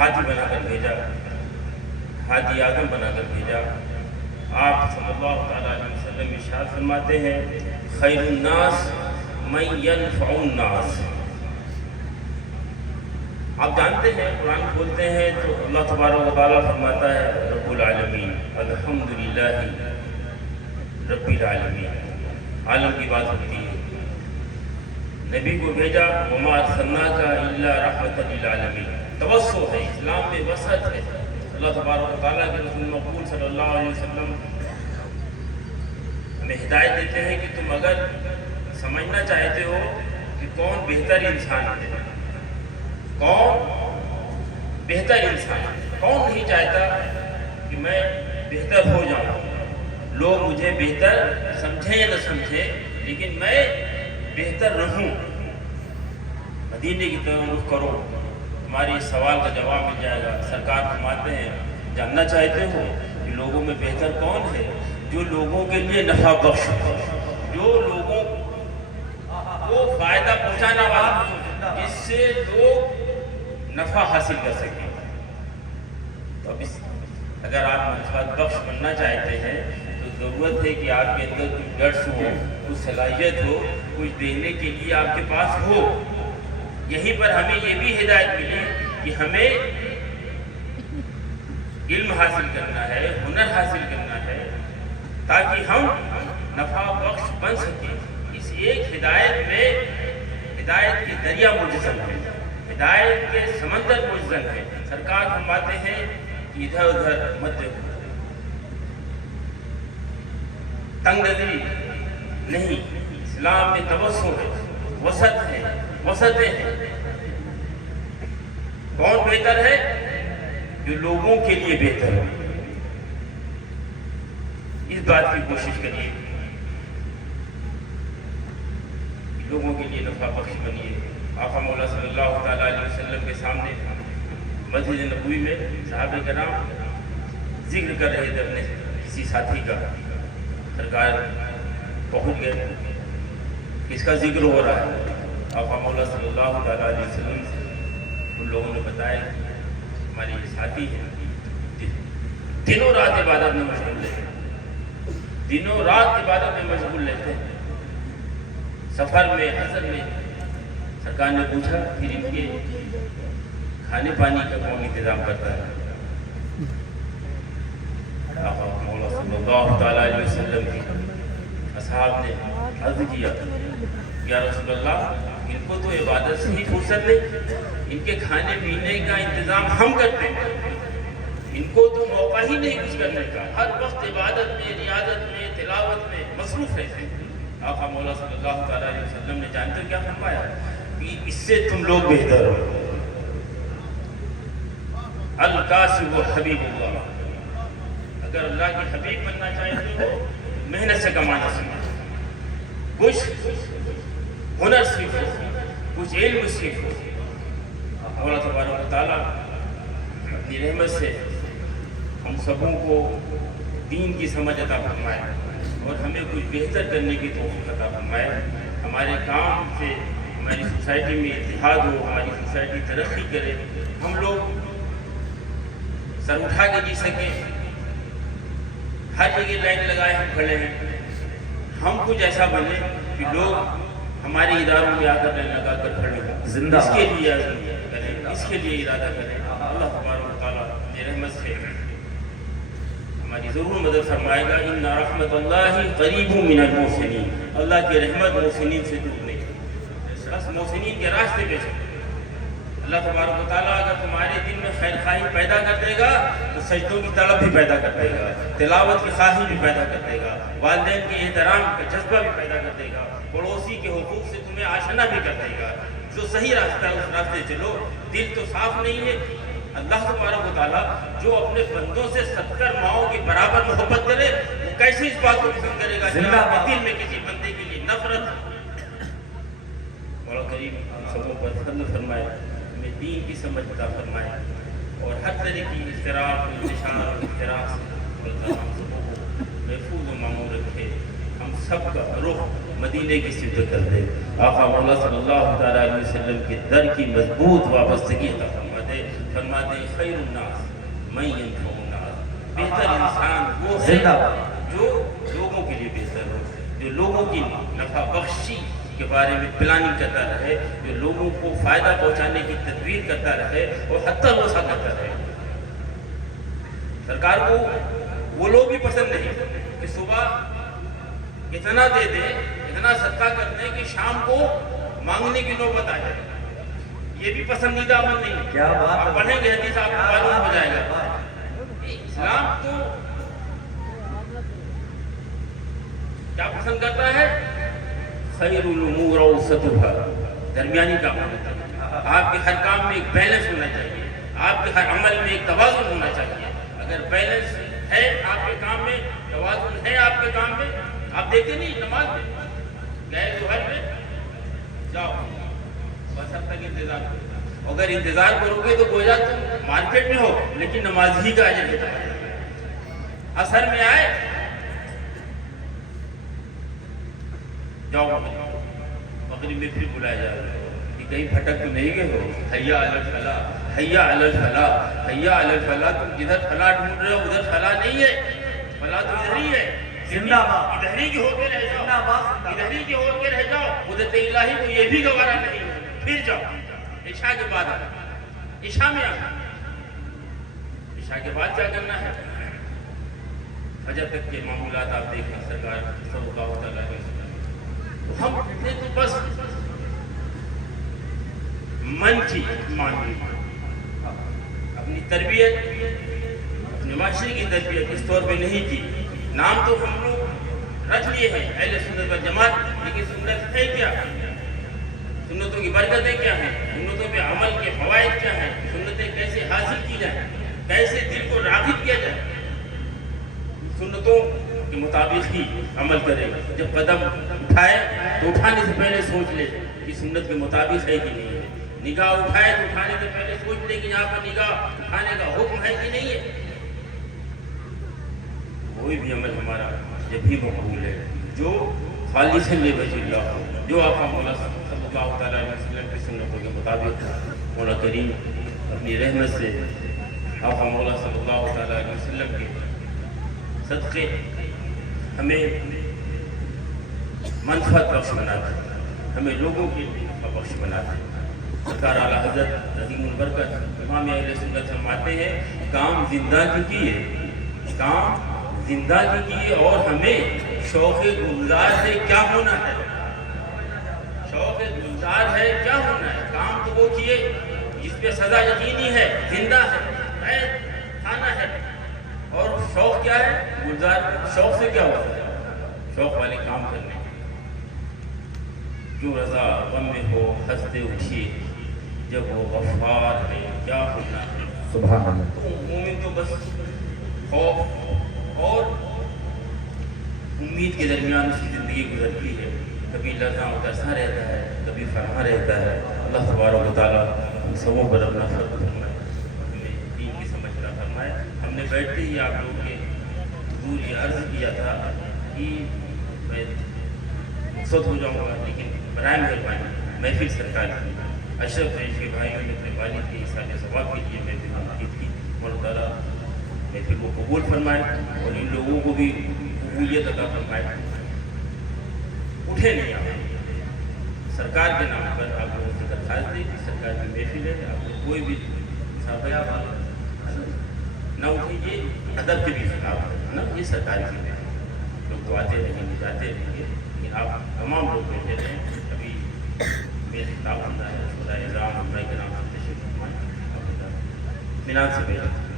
ہادی بنا کر بھیجا، ہادی اعظم بنا کر بھیجا۔ آپ صلی اللہ تعالیٰ علیہ وسلم ارشاد فرماتے ہیں خیر الناس من ينفع الناس۔ آپ جانتے ہیں قرآن کھولتے ہیں تو اللہ تبارک و تعالیٰ فرماتا ہے رب العالمین، الحمدللہ رب العالمین، عالم کی بات ہوتی ہے۔ نبی کو بھیجا وما ارسلناک الا رحمۃ للعالمین، توسع ہے، اسلام میں وسعت ہے۔ اللہ تبارک و تعالیٰ کے رسول مقبول صلی اللہ علیہ وسلم ہمیں ہدایت دیتے ہیں کہ تم اگر سمجھنا چاہتے ہو کہ کون بہتر انسان ہے، کون بہتر انسان ہے، کون نہیں چاہتا کہ میں بہتر ہو جاؤں، لوگ مجھے بہتر سمجھیں یا نہ سمجھیں لیکن میں بہتر رہوں، مدینے کی طرف رخ کرو۔ ہماری اس سوال کا جواب مل جائے گا۔ سرکار فرماتے ہیں جاننا چاہتے ہو کہ لوگوں میں بہتر کون ہے؟ جو لوگوں کے لیے نفع بخش ہو، جو لوگوں کو فائدہ پہنچانا والا، جس سے لوگ نفع حاصل کر سکیں۔ تو اب اگر آپ منفعت بخش بننا چاہتے ہیں تو ضرورت ہے کہ آپ کے اندر کچھ گٹس ہو، کچھ صلاحیت ہو، کچھ دینے کے لیے آپ کے پاس ہو۔ یہیں پر ہمیں یہ بھی ہدایت ملی کہ ہمیں علم حاصل کرنا ہے، ہنر حاصل کرنا ہے تاکہ ہم نفع بخش بن سکیں۔ اس ایک ہدایت میں ہدایت کے دریا مجزن ہے، ہدایت کے سمندر مجزن ہے۔ سرکار فرماتے ہیں کہ ادھر ادھر مت دیکھو، تنگ نظری نہیں، اسلام میں توسع ہے، وسعت ہے، وسعتیں ہیں۔ کون بہتر ہے؟ جو لوگوں کے لیے بہتر ہے۔ اس بات کی کوشش کریے کہ لوگوں کے لیے نفع بخش بنیے۔ آقا مولا صلی اللہ تعالیٰ علیہ وسلم کے سامنے مسجد نبوی میں صحابہ کرام ذکر کر رہے تھے اپنے کسی ساتھی کا، سرکار پہنچ گئے، کس کا ذکر ہو رہا ہے؟ آقا مولا صلی اللہ تعالیٰ علیہ وسلم سے ان لوگوں نے بتایا کہ ہمارے یہ ساتھی ہیں، دنوں رات عبادت میں مشغول رہتے ہیں، دنوں رات عبادت میں مشغول رہتے ہیں، سفر میں، حضر میں۔ سرکار نے پوچھا پھر ان کے کھانے پانی کا کون انتظام کرتا ہے؟ آقا مولا صلی اللہ تعالیٰ علیہ وسلم کی اصحاب نے عرض کیا یا رسول اللہ، ان کو تو عبادت سے ہی فرصت نہیں، ان کے کھانے پینے کا انتظام ہم کرتے ہیں، ان کو تو موقع ہی نہیں کچھ کرنے کا، ہر وقت عبادت میں، ریاضت میں، تلاوت میں مصروف رہتے ہیں۔ آقا مولا صلی اللہ تعالیٰ علیہ وسلم نے جانتے ہو کیا فرمایا؟ کہ اس سے تم لوگ بہتر ہو۔ القاسب حبیب اللہ، اگر اللہ کے حبیب بننا چاہتے ہو محنت سے کمانا سیکھو، کچھ ہنر سیکھو، کچھ علم سیکھو۔ مولا تبارک و تعالیٰ اپنی رحمت سے ہم سبوں کو دین کی سمجھ عطا فرمائے اور ہمیں کچھ بہتر کرنے کی توفیق عطا فرمائے۔ ہمارے کام سے ہماری سوسائٹی میں اتحاد ہو، ہماری سوسائٹی ترقی کرے، ہم لوگ سر اٹھا کے جی سکیں، ہر جگہ لائن لگائے ہم کھڑے ہیں، ہم کچھ ایسا بنے کہ لوگ ہمارے اداروں میں آ کر لائن لگا کر کھڑے ہوں۔ زندہ اس کے لیے کریں، اس کے لیے ارادہ کریں۔ اللہ تبارک و تعالیٰ اپنی رحمت سے ہماری ضرور مدد فرمائے گا۔ ان رحمت اللہ قریب من المحسنین، اللہ کی رحمت محسنین سے دور نہیں، بس محسنین کے راستے پہ چلو۔ اللہ تبارک و تعالیٰ اگر تمہارے دل میں خیر خواہی پیدا کر دے گا تو سجدوں کی طلب بھی پیدا کر دے گا، تلاوت کی خواہی بھی پیدا کر دے گا، والدین کے احترام کا جذبہ بھی پیدا کر دے گا، پڑوسی کے حقوق سے تمہیں آشنا بھی کر دے گا۔ جو صحیح راستہ ہے اس راستے چلو۔ دل تو صاف نہیں ہے، اللہ تبارک و تعالیٰ جو اپنے بندوں سے 70 ماؤں کے برابر محبت کرے وہ کیسے اس بات کو پسند کرے گا کہ آپ کے دل میں کسی بندے کے لیے نفرت ہو۔ مولا کریم ہم سبوں پر فضل فرمائے، ہمیں دین کی سمجھ عطا فرمائے اور ہر طرح کی اختراف و انتشار اور اختراف سے اللہ ہم سبوں کو محفوظ و معمور رکھے، ہم سب کا رخ مدینے کی سمت کر دے، آقا مولا صلی اللہ تعالیٰ علیہ وسلم کے در کی مضبوط وابستگی عطا فرما دے۔ فرماتے ہیں خیر الناس من ينفع الناس، بہتر انسان وہ ہے جو لوگوں کے لیے بہتر ہو، جو لوگوں کی نفع بخشی کے بارے میں پلاننگ کرتا رہے، جو لوگوں کو فائدہ پہنچانے کی تدبیر کرتا رہے اور حتی الوسع کرتا رہے۔ سرکار کو وہ لوگ بھی پسند نہیں کہ صبح اتنا دے دے، اتنا صدقہ کر دیں کہ شام کو مانگنے کی نوبت آ جائے، یہ بھی پسندیدہ عمل نہیں ہے۔ آپ پڑھیں گے حدیث آپ کو معلوم ہو جائے گا۔ اسلام تو کیا پسند کرتا ہے؟ خیر الامور اوسطها، درمیانی کام ہونا چاہیے۔ آپ کے ہر کام میں ایک بیلنس ہونا چاہیے، آپ کے ہر عمل میں ایک توازن ہونا چاہیے۔ اگر بیلنس ہے آپ کے کام میں، توازن ہے آپ کے کام میں، آپ دیکھتے نہیں نماز میں گئے ظہر میں جاؤ بس اب تک انتظار کرو، اگر انتظار کرو گے تو گویا تم مارکیٹ میں ہو لیکن نماز ہی کا اجر ہوتا ہے۔ اثر میں آئے جاؤ مغرب میں پھر بلایا جا رہا ہے کہ کہیں پھٹک تو نہیں گئے ہو، حیا علی الفلاح، حیا علی الفلاح، حیا علی الفلاح۔ تم جدھر فلاح ڈھونڈ رہے ہو ادھر فلاح نہیں ہے، فلاح تو ادھر ہی ہے، ادھر ہی کی ہو کے رہ جاؤ، ادھر ہی کی ہو کے رہ جاؤ۔ قدرت الہی کو یہ بھی گوارا نہیں ہے، پھر جاؤ عشاء کے بعد آنا، عشاء میں آنا، عشاء کے بعد کیا کرنا ہے؟ فجر تک کے معمولات آپ دیکھیں سرکار صلی اللہ تعالیٰ علیہ وسلم، ہم نے تو بس من کی مانی، اپنی تربیت اپنے معاشرے کی تربیت اس طور پہ نہیں کی۔ نام تو ہم لوگ رکھ لیے ہیں اہل سنت والجماعت، لیکن سنت ہے کیا؟ سنتوں کی برکتیں کیا ہیں؟ سنتوں پہ عمل کے فوائد کیا ہیں؟ سنتیں کیسے حاصل کی جائیں؟ کیسے دل کو راغب کیا جائے؟ سنتوں کے مطابق ہی عمل کرے، جب قدم اٹھائے تو اٹھانے سے پہلے سوچ لے کہ سنت کے مطابق ہے کہ نہیں ہے، نگاہ اٹھائے تو اٹھانے سے پہلے سوچ لے کہ یہاں پر نگاہ اٹھانے کا حکم ہے کہ نہیں ہے۔ کوئی بھی عمل ہمارا جب بھی مقبول ہے جو خالص لوجہ اللہ ہو، جو آقا مولا صلی اللہ تعالیٰ علیہ وسلم کی سنتوں کے مطابق مولا کریم اپنی رحمت سے آقا مولا صلی اللہ تعالیٰ علیہ وسلم کے صدقے ہمیں منفعت بخش بناتا ہے، ہمیں لوگوں کے منفع بخش بناتا ہے۔ سرکار اعلیٰ حضرت عظیم البرکت امام اہل سنت فرماتے ہیں کام زندگی کیے، کام زندگی کیے اور ہمیں شوق گلزار ہے کیا ہونا ہے، شوق گلزار ہے کیا ہونا ہے۔ کام تو وہ کیے جس پہ سزا یقینی ہے، زندہ ہے، کھانا ہے، اور شوق کیا ہے؟ گلزار۔ شوق سے کیا ہوتا ہے؟ شوق والے کام کرنے، جو رضا غم میں ہو ہنستے اٹھیے، جب وہ غفار ہے کیا ہونا ہے۔ سبحان اللہ۔ تو مومن تو بس خوف اور امید کے درمیان اس کی زندگی گزرتی ہے، کبھی لرزاں اترسا رہتا ہے، کبھی فرحاں رہتا ہے۔ اللہ تبارک و تعالیٰ ہم سبوں پر اپنا فضل فرمائے، ہمیں دین کی سمجھ عطا فرمائے۔ ہم نے بیٹھتے ہی آپ لوگوں کے حضور یہ عرض کیا تھا کہ میں رخصت ہو جاؤں گا، لیکن برائے مہربانی محفل سرکار کی اشرف کے بھائیوں نے اپنے والد کے حصہ ثواب کے لیے محفل منعقد کی، مولا تعالیٰ محفل کو قبول فرمائے اور ان لوگوں کو بھی قبولیت عطا فرمائے۔ اٹھے نہیں آپ سرکار کے نام پر، آپ لوگوں سے درخواست دی کہ سرکار کی محفل ہے، آپ کو کوئی بھی صحابہ نہ اٹھے، یہ ادب کے بھی خلاف ہے نا، یہ سرکار کی محفل، لوگ تو آتے رہیں گے جاتے رہیں گے، لیکن آپ تمام لوگ بیٹھے رہیں۔ ابھی میرے خطاب ہوتا ہے خدا اعظام اللہ کے نام سے تشریف فرمائیں، اطمینان سے بیٹھے۔